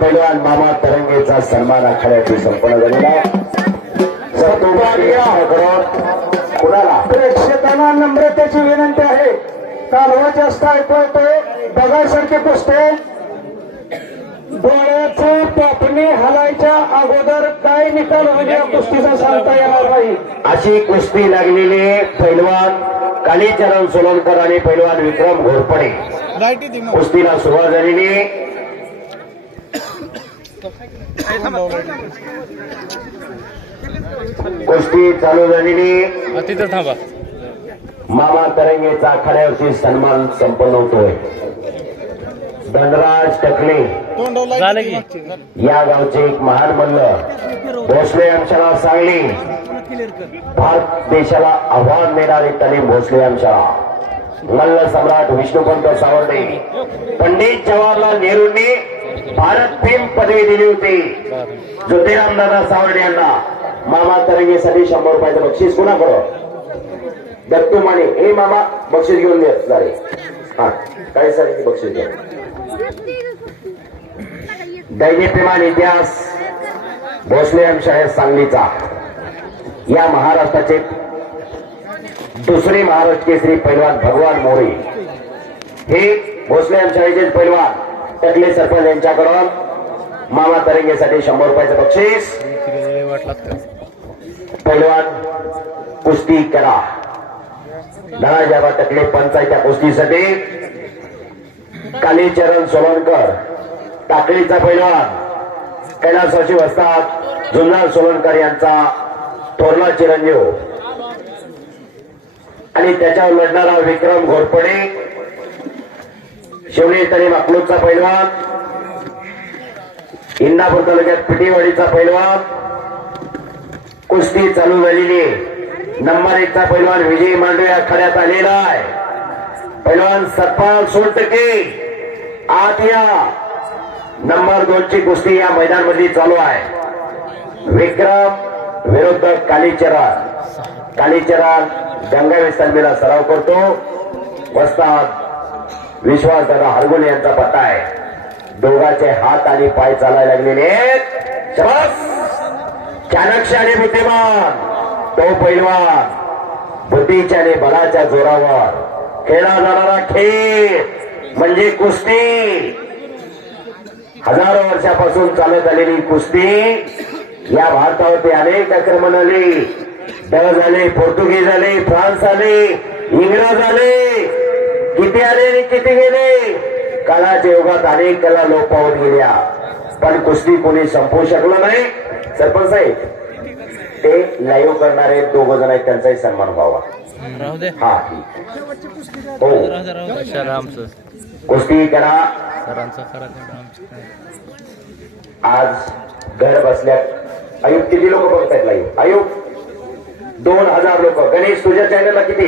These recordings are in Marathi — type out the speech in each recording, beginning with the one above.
पैलवान मामा तरंगेचा सन्मान आखाड्याची संपन्न झालेला कुणाला प्रेक्षकांना नम्रतेची विनंती आहे. कालवा जास्त ऐकवतोय बघायसारखे कुस्ते डोळ्याचे पापणी हलायच्या अगोदर काय निकाल होईल या कुस्तीचा सांगता येणार नाही. अशी कुस्ती लागलेली पैलवान कालीचरण सोलनकर आणि पैलवान विक्रम घोरपडे कुस्तीला सुरुवात झालेली. कुस्ती चालू झालेली. तिथं थांबा. मामा तरंगेचा आखाड्यावरती सन्मान संपन्न होतोय. धनराज टकले झालं की या गावचे एक महान मल्ल भोसले अंशाला सांगली भारत देशाला आव्हान देणारे तालीम भोसले अंशाला मल्ल सम्राट विष्णुपंत सावंते पंडित जवाहरलाल नेहरूंनी भारत भीम पदवी दिली होती. ज्योतिराम दादा सावंते यांना मामा तरंगेसाठी 100 रुपयाचं बक्षीस कुणाकडं दत्तू माने. हे मामा बक्षीस घेऊन दे सारे. हा काय सारे बक्षीस घ्या. दैनिप्यमान इतिहास भोसले अंशाळे सांगलीचा या महाराष्ट्राचे दुसरे महाराष्ट्र केसरी पैलवान भगवान मोरे हे भोसले अंशाळेचे पैलवान टकले सरपंच यांच्याकडून मामा तरंगेसाठी 100 रुपयाचं बक्षीस. पैलवान कुस्ती करा धनाजाबा टकले पंचायत कुस्तीसाठी कालीचरण सोलनकर टाकळीचा पैलवान कैलासवासी वस्ताद जुन्नर सोलनकर यांचा थोरला चिरंजीव आणि त्याच्यावर लढणारा विक्रम घोरपडे शिवणी तरी अकलूजचा पैलवान इंदापूर तालुक्यात पिटीवाडीचा पैलवान कुस्ती चालू झालेली. नंबर 1 चा पैलवान विजय मांडवे आखाड्यात आलेला आहे. पैलवान सतपाल सोनटके आत या. नंबर 2 ची कुस्ती या मैदानामध्ये चालू आहे. विक्रम विरुद्ध कालीचरण. कालीचरण गंगावेस तालमीला सराव करतो. वस्ताद विश्वास दादा हरगुले यांचा पट्टा आहे. दोघांचे हात आणि पाय चालायला लागलेले आहेत. शाबास. चाणक्य आणि बुद्धिमान तो पैलवान बुद्धीच्या आणि बलाच्या जोरावर खेळला जाणारा खेळ म्हणजे कुस्ती. हजारो वर्षापासून चालत आलेली कुस्ती या भारतावरती अनेक आक्रमण आली. डच आले, पोर्तुगीज आले, फ्रान्स आले, इंग्रज आले, किती आले आणि किती गेले. काळाच्या युगात अनेक कला लोप पावत गेल्या पण कुस्ती कोणी संपवू शकलं नाही. सरपंच साहेब ते लाईव्ह करणारे 2 जण आहेत त्यांचाही सन्मान व्हावा. हा ठीक हो कुस्ती करा. आज घर बसल्या आयुक्त किती लोक बघतायत लाईव्ह. आयुक्त 2000 लोक. गणेश तुझ्या चॅनलला किती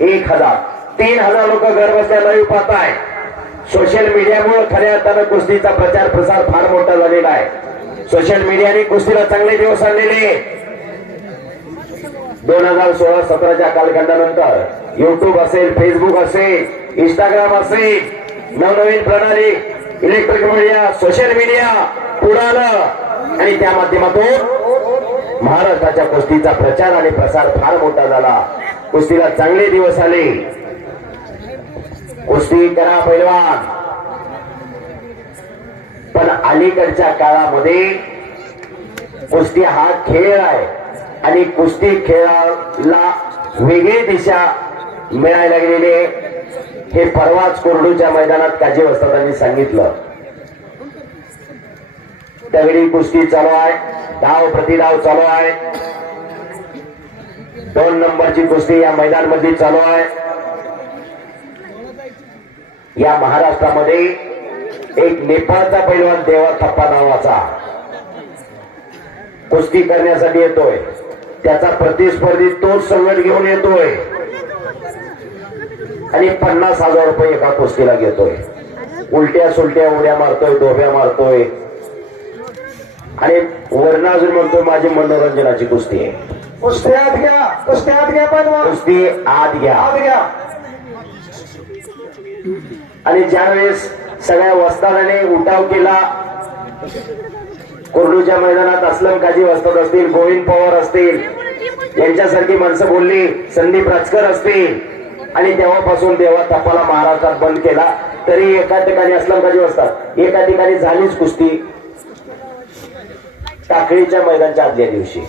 1000 3000 लोक घर बसल्या लाईव्ह पाहताय. सोशल मीडियामुळे खऱ्या अर्थानं कुस्तीचा प्रचार प्रसार फार मोठा झालेला आहे. सोशल मीडियाने कुस्तीला चांगले दिवस आणलेले. 2016-17च्या कालखंडानंतर युट्यूब असेल, फेसबुक असेल, इंस्टाग्राम असेल, नवनवीन प्रणाली इलेक्ट्रिक मीडिया सोशल मीडिया पुढालं आणि त्या माध्यमातून महाराष्ट्राच्या कुस्तीचा प्रचार आणि प्रसार फार मोठा झाला. कुस्तीला चांगले दिवस आले. कुस्ती करा पैलवान. पण अलीकडच्या काळामध्ये कुस्ती हा खेळ आहे आणि कुस्ती खेळाला वेगळी दिशा मिळायला गेलेली. हे परवाच कोरडूच्या मैदानात काजी वस्तादांनी सांगितलं. दगडी कुस्ती चालू आहे. धाव प्रतिधाव चालू आहे. 2 नंबरची कुस्ती या मैदानामध्ये चालू आहे. या महाराष्ट्रामध्ये एक नेपाळचा पैलवान देवा थप्पा नावाचा कुस्ती करण्यासाठी येतोय. त्याचा प्रतिस्पर्धी तोच संघट घेऊन येतोय आणि 50,000 रुपये एका कुस्तीला घेतोय. उलट्या सुलट्या उड्या मारतोय, डोब्या मारतोय आणि वर्ण अजून म्हणतोय माझी मनोरंजनाची कुस्ती आहे. कुस्ती आत घ्या, कुस्ती आत घ्या पैलवान, कुस्ती आत घ्या, आत घ्या. आणि ज्यावेळेस सगळ्या वस्तादाने उठाव केला कोरडूच्या मैदानात असलम काजी वस्ताद असतील, गोविंद पवार असतील, यांच्यासारखी माणसं बोलली, संदीप राजकर असतील, आणि तेव्हापासून देवा तपाला महाराष्ट्रात बंद केला. तरी एका ठिकाणी असलम काजी वस्ताद, एका ठिकाणी झालीच कुस्ती टाकळीच्या मैदानाच्या आदल्या दिवशी.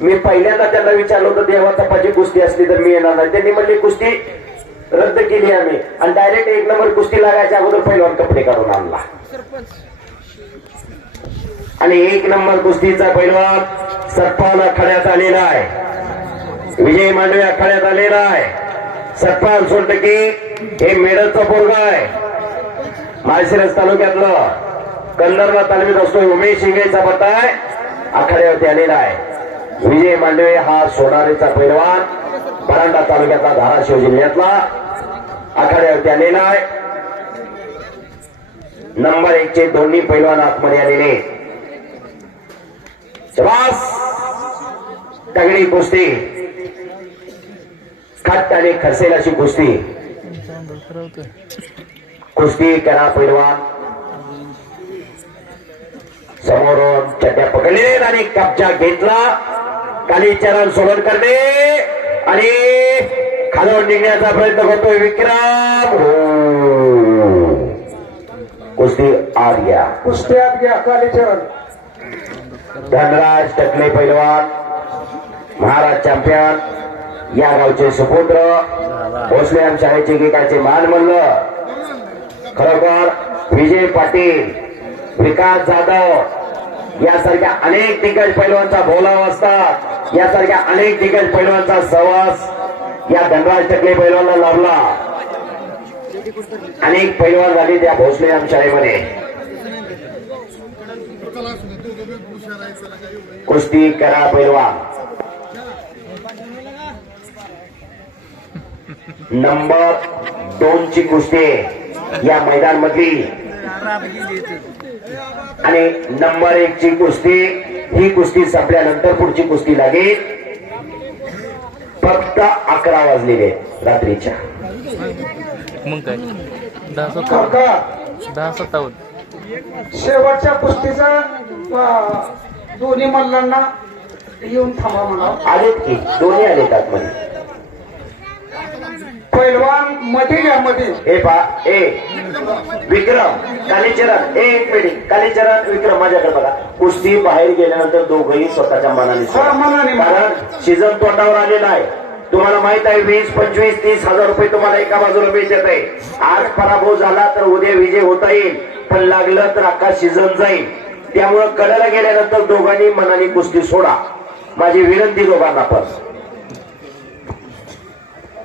मी पहिल्यांदा त्यांना विचारलं होतं देवा तपाची कुस्ती असली तर मी येणार नाही. त्यांनी म्हणली कुस्ती रद्द केली आम्ही, आणि डायरेक्ट 1 नंबर कुस्ती लागायच्या अगोदर पैलवान कपडे काढून आणला. आणि 1 नंबर कुस्तीचा पैलवान सतपाल आखाड्यात आलेला आहे, विजय मांडवे आखाड्यात आलेला आहे. सतपाल सोनटकी हे मेडलचा पोरगा आहे, माळशिरस तालुक्यातलं कंदरला तालमीत असतो. उमेश इंगळेचा पट्टा आहे, आखाड्यावरती आलेला आहे. विजय मांडवे हा सोनारीचा पैलवान, परांडा तालुक्यातला, धाराशिव जिल्ह्यातला, आखाड्यावरती आलेला आहे. नंबर 1 चे दोन्ही पैलवान आतमध्ये आलेले. शबास, तगडी कुस्ती, खट आणि खसेल अशी कुस्ती. कुस्ती करा पैलवान. समोरून चड्ड्या पकडले आणि कब्जा घेतला. कालीचरण सोलनकरने आणि खालून निघण्याचा प्रयत्न करतोय विक्रम. कुस्ती आत घ्या, कुस्ती आत घ्या. कालीचरण धनराज टकले पैलवान, महाराज चॅम्पियन, या गावचे सुपुत्र, भोसले शाळेचे एकेकाचे मान म्हणलं. खरोखर विजय पाटील, विकास जाधव यासारख्या अनेक दिग्गज पैलवानचा बोलावा असतात, यासारख्या अनेक दिग्गज पैलवानचा सहवास या धनराज टकले पैलवानला लाभला. अनेक पैलवान झाले त्या भोसले शाळेमध्ये. कुस्ती करा पैलवान. नंबर 2 ची कुस्ती या मैदान मधली, आणि नंबर 1 ची कुस्ती. ही कुस्ती संपल्यानंतर पुढची कुस्ती लागेल. फक्त 11 वाजलेले रात्रीच्या. मग काय 10-57 काका, शेवटच्या कुस्तीचा दोन्ही मल्लांना येऊन थांबा म्हणा. आलेत की दोन्ही आलेत आतमध्ये. पैलवान मध्ये घ्या, मध्ये. हे पा ए विक्रम, कालीचरण, एक मिनिट, कालीचरण, विक्रम माझ्याकडे बघा. कुस्ती बाहेर गेल्यानंतर दोघंही स्वतःच्या मनाने हा, मनाने. कारण सीझन तोंडावर आलेला आहे. तुम्हाला माहित आहे 20, 25, 30 हजार रुपये तुम्हाला एका बाजूला मिळत आहे. आज पराभव झाला तर उद्या विजय होता येईल, पण लागलं तर अख्खा सीझन जाईल. त्यामुळं कडेला गेल्यानंतर दोघांनी मनाने कुस्ती सोडा, माझी विनंती दोघांना. पण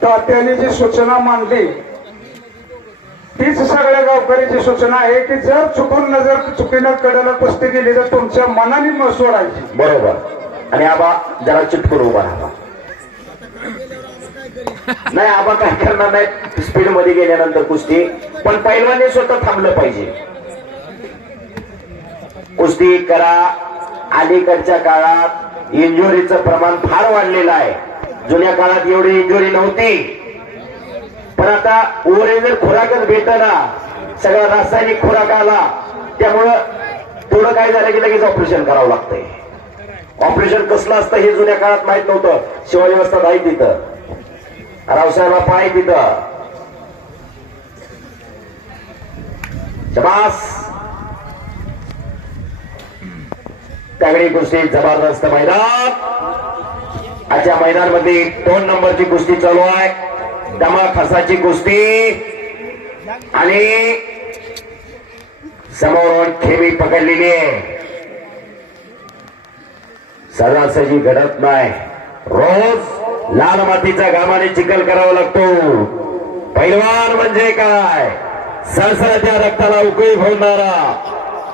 तात्याने जी सूचना मांडली तीच सगळ्या गावकऱ्याची सूचना आहे की जर चुकीनं कडेला कुस्ती केली तर तुमच्या मनाने मग सोडायची. बरोबर. आणि आबा जरा चिटकून उभा राहा. नाही आबा काय करणार नाही स्पीड मध्ये गेल्यानंतर कुस्ती, पण पैलवानी स्वतः थांबलं पाहिजे. कुस्ती करा. अलीकडच्या काळात इंजुरीचं प्रमाण फार वाढलेलं आहे. जुन्या काळात एवढी इंजुरी नव्हती, पण आता ओरिजिनल खुराकच भेटना, सगळा रासायनिक खुराक आला. त्यामुळं थोडं काय झालं की लगेच ऑपरेशन करावं लागतंय. ऑपरेशन कसलं असतं हे जुन्या काळात माहित नव्हतं. शिवाजी वस्ताद आहे तिथं, रावसाहेब पाय तिथं. शबास. तगडी कुस्ती, जबरदस्त मैदान. आजच्या मैदानामध्ये 2 नंबरची कुस्ती चालू आहे. दमा खसाची कुस्ती, आणि समोरून खेमी पकडलेली आहे. सरासरी घडत नाही. रोज लाल मातीचा घामाने चिखल करावा लागतो. पैलवान म्हणजे काय, सरसराच्या रक्ताला उकळी फोडणारा,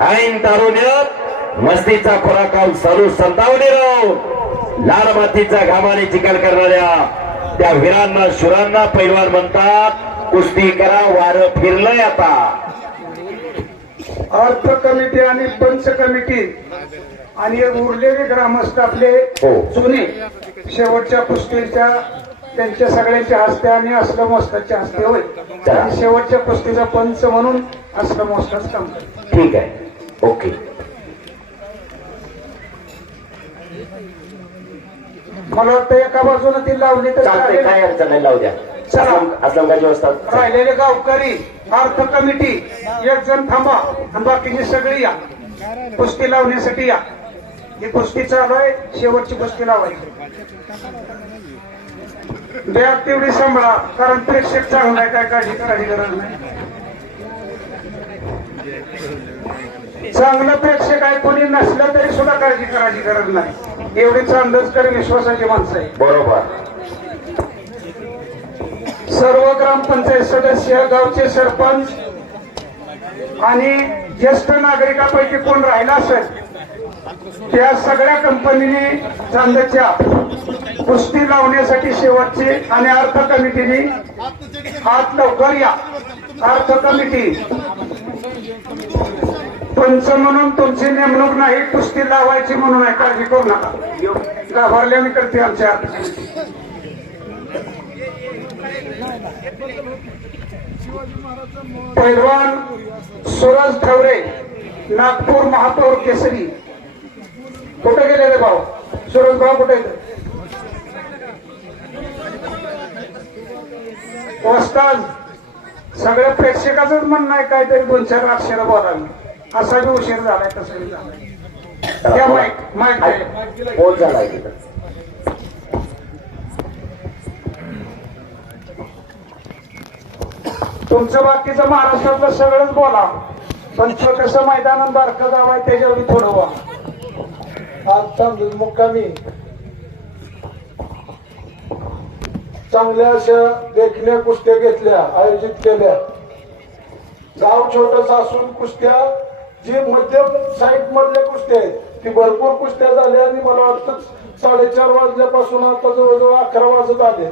ऐन तारुण्यात मस्तीचा खोराक खाऊन सर्व संतावणी राहून लाल मातीचा घामाने चिखल करणाऱ्या त्या वीरांना, शुरांना पैलवान म्हणतात. कुस्ती करा, वारं फिरलंय आता. अर्थ कमिटी आणि पंच कमिटी आणि उरलेले ग्रामस्थ आपले जुने शेवटच्या कुस्तीच्या त्यांच्या सगळ्यांच्या हस्ते आणि असलम वस्तादच्या हस्ते होईल. आणि शेवटच्या कुस्तीचा पंच म्हणून असलम वस्ताद काम. ठीक आहे. ओके. मला वाटतं एका बाजूने ती लावली तर चालतंय, चालेल. काय अडचण नाही, लावू द्या. चला. असलमकाची व्यवस्था. राहिलेले गावकरी, अर्थ कमिटी, एक जण थांबा आणि बाकीची सगळी या कुस्ती लावण्यासाठी या. ही कुस्ती चालू आहे, शेवटची कुस्ती लावायची. बॅग तेवढी सांभाळा, कारण प्रेक्षक चांगला आहे, काय काळजी करायची गरज नाही. चांगलं प्रेक्षक आहे, कोणी नसलं तरी सुद्धा काळजी करायची गरज नाही. एवढी चांदसकर विश्वासाची माणसं आहे. बरोबर. सर्व ग्रामपंचायत सदस्य, गावचे सरपंच आणि ज्येष्ठ नागरिकांपैकी कोण राहिला असेल त्या सगळ्या कंपनीने चांदच्या कुस्ती लावण्यासाठी शेवटची आणि अर्थ कमिटीने हात लवकर या. अर्थ कमिटी पंच म्हणून तुमची नेमणूक नाही, कुस्ती लावायची म्हणून आहे, काळजी करू नका. गाभारल्याने करते आमच्या अर्थ कमिटी. पैलवान सूरज ठवरे, नागपूर महापौर केसरी. कुठे गेले रे भाऊ? सूरज भाऊ कुठे? वस्ताद सगळ्या प्रेक्षकाचंच म्हणणं आहे काहीतरी 2-4 अक्षर बोलावी. असा बी उशीर झालाय, तसंही झालाय. या माईक पोच झालाय तिथं. तुमचं बाकीचं महाराष्ट्रातलं सगळंच बोला, पण छोटस मैदान आणि बारकं गाव आहे त्याच्यावर थोडं व्हा. आता मुक्कामी चांगल्या अशा देखण्या कुस्त्या घेतल्या, आयोजित केल्या. गाव छोटस असून कुस्त्या जी मध्यम साईड मधल्या कुस्त्या आहेत ती भरपूर कुस्त्या झाल्या आणि मला वाटतं 4:30 वाजल्यापासून आता जवळजवळ 11 वाजत आले.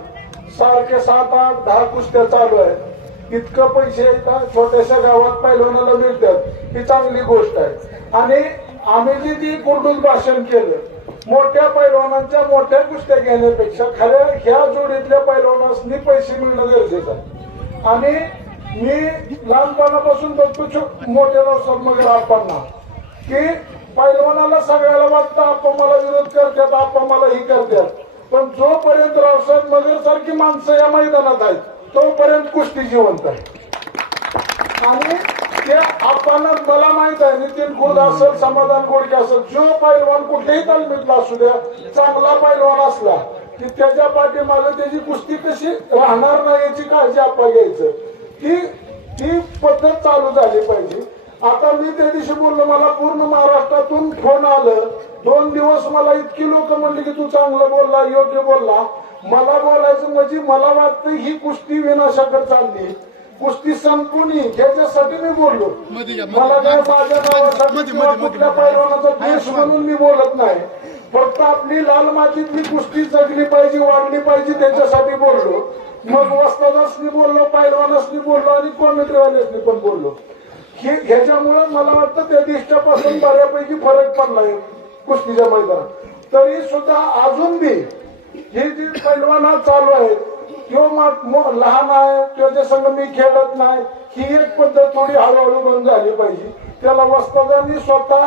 सारख्या 7, 8, 10 कुस्त्या चालू आहेत. इतकं पैसे छोट्याशा गावात पैलवानाला मिळतात, ही चांगली गोष्ट आहे. आणि आम्ही जे ती कुर्डूस भाषण केलं, मोठ्या पैलवानांच्या मोठ्या कुस्त्या घेण्यापेक्षा खऱ्या ह्या जोडीतल्या पैलवानांनी पैसे मिळणं गरजेचं आहे. आणि मी लहानपणापासून बघतो मोठ्या मगर आपण की पैलवानाला सगळ्याला वाटतं आपण मला विरोध करतात, आपण मला ही करतात, पण जोपर्यंत रावसाहेब मगर सारखी माणसं या मैदानात आहेत तोपर्यंत कुस्ती जिवंत आहे. आणि ते आपण मला माहित आहे, नितीन खुर्द असेल, समाधान गोडके असेल, जो पैलवान कुठेही तालमीतला असू द्या, चांगला पैलवान असला की त्याच्या पाठीमागे त्याची कुस्ती कशी राहणार नाही याची काळजी आपण घ्यायचं. ती पद्धत चालू झाली पाहिजे. आता मी त्या दिवशी बोललो, मला पूर्ण महाराष्ट्रातून फोन आलं. 2 दिवस मला इतकी लोक म्हणली की तू चांगलं बोलला, योग्य बोलला. मला बोलायचं म्हणजे मला वाटतं ही कुस्ती विनाशाकडे चालली, कुस्ती संपून ह्याच्यासाठी मी बोललो. मला काय माझ्या नावासाठी किंवा कुठल्या पैलवानाचा द्वेष म्हणून मी बोलत नाही, फक्त आपली लाल मातीतली कुस्ती जगली पाहिजे, वाढली पाहिजे त्याच्यासाठी बोललो. मग वस्तादासनी बोललो, पैलवानासनी बोललो आणि कॉमेंट्रीवाल्यासनी पण बोललो. ह्याच्यामुळे मला वाटतं त्या दिवसापासून बऱ्यापैकी फरक पडलाय कुस्तीच्या मैदानात. तरी सुद्धा अजून बी हे जे पैलवाना चालू आहेत किंवा लहान आहे त्याच्या संग मी खेळत नाही, ही एक पद्धत थोडी हळूहळू बंद झाली पाहिजे. त्याला वस्तादांनी स्वतः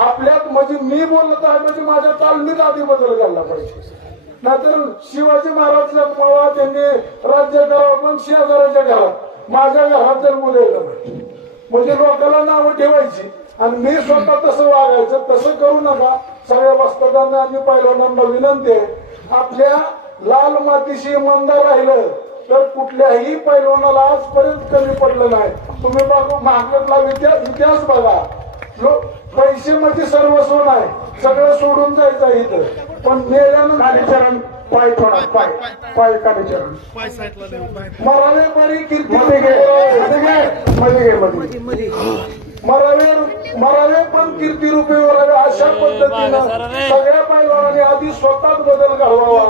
आपल्यात म्हणजे मी बोलत आहे म्हणजे माझ्या तालमीत आधी बदल घालला पाहिजे. नाहीतर शिवाजी महाराजच्या मुळा त्यांनी राज्य करावं, पण शेजाऱ्याच्या घरात माझ्या घरात जर बोलायचं नाही म्हणजे लोकांना नावं ठेवायची आणि मी स्वतः तसं वागायचं. तसं करू नका. सगळ्या वस्तादांना आणि पैलवानांना विनंती आहे, आपल्या लाल मातीशी इमानदार राहिलं तर कुठल्याही पैलवानाला आजपर्यंत कमी पडलं नाही. तुम्ही बघा महाराष्ट्रातला इतिहास बघा, पैसे म्हणजे सर्वस्व नाही, सगळं सोडून जायचं इथं, पण मेल्यानं कालीचरण पाय थोडा पाय कालीचरण मरावे परी कीर्ती मरावे पण कीर्ती रूपे वरावे. अशा पद्धतीनं सगळ्या पैलवानांनी आधी स्वतःच बदल घडवावा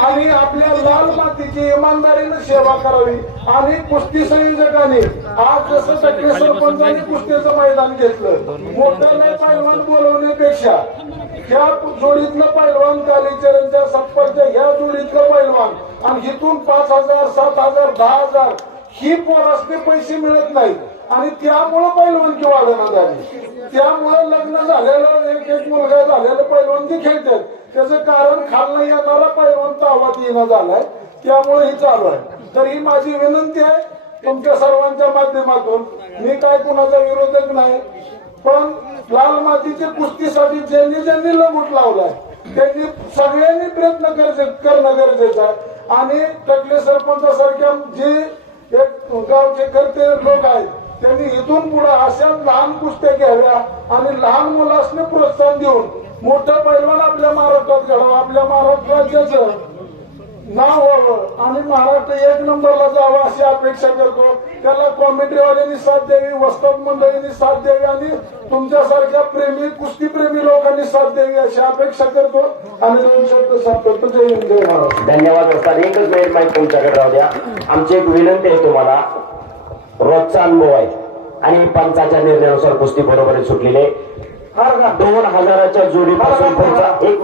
आणि आपल्या लाल मातीची इमानदारीनं सेवा करावी. आणि कुस्ती संयोजकांनी आज जसं टक्के सरपंचांनी कुस्तीचं मैदान घेतलं, मोठ्याला पैलवान बोलवण्यापेक्षा ह्या जोडीतलं पैलवान कालीचरणच्या सप्परच्या ह्या जोडीतलं पैलवान आणि इथून 5,000, 7,000, 10,000 ही पोरासने पैसे मिळत नाहीत आणि त्यामुळं पैलवानकी वाढना झाली. त्यामुळं लग्न झालेलं एक मुलगा झालेलं पैलवानकी खेळतात. त्याचं कारण खालनं येणारा पैलवान तावात येणं झालाय, त्यामुळे ही चालू आहे. तर ही माझी विनंती आहे तुमच्या सर्वांच्या माध्यमातून. मी काय कुणाचा विरोधक नाही, पण लाल मातीच्या कुस्तीसाठी ज्यांनी लंगूट लावलाय त्यांनी सगळ्यांनी प्रयत्न करणं गरजेचं आहे. आणि टकले सरपंचासारख्या जे एक गावचे करते लोक आहेत त्यांनी इथून पुढे अशा लहान कुस्त्या घ्याव्या आणि लहान मुलांना प्रोत्साहन देऊन मोठं पैलवान आपल्या महाराष्ट्रात घडावं, आपल्या महाराष्ट्र राज्याचं नाव व्हावं आणि महाराष्ट्र 1 नंबरला जावं अशी अपेक्षा करतो. त्याला कॉमेंट्रीवाल्यांनी साथ द्यावी, वस्ताद मंडळींनी साथ द्यावी आणि तुमच्यासारख्या प्रेमी कुस्तीप्रेमी लोकांनी साथ द्यावी अशी अपेक्षा करतो. आणि 2 शब्द संपतो. जय हिंद, जय महाराष्ट्र. धन्यवाद असतात. एकच मिनिट माहिती तुमच्याकडे राहू द्या. आमची एक विनंती आहे तुम्हाला. रोजचा अनुभव आहे आणि पंचाच्या निर्णयानुसार कुस्ती बरोबर सुटलेले 2000च्या जोडीपासून पुढचा एक मिनिट